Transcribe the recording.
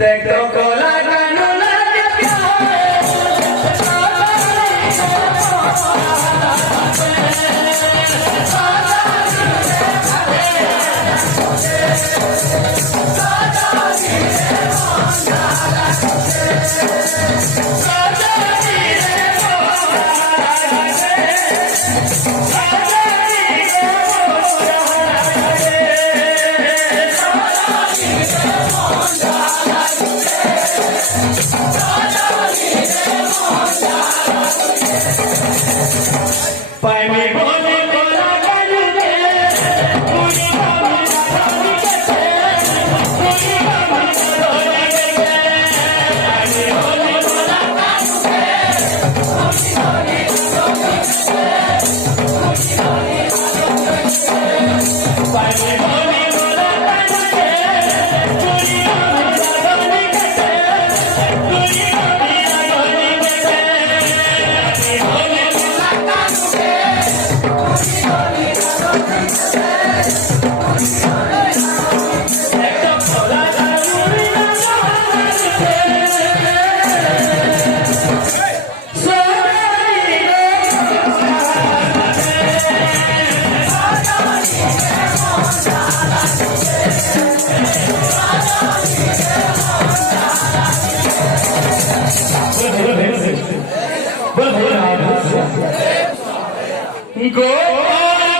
देखो कोला गानो लगे पानी बोले कोला गानो के पूरी बाबा के पूरी बाबा डोले के पानी बोले कोला गानो के पूरी बाबा पानी बोले कोला गानो के पूरी बाबा डोले के पूरी बाबा डोले के पानी बोले कोला गानो के Go!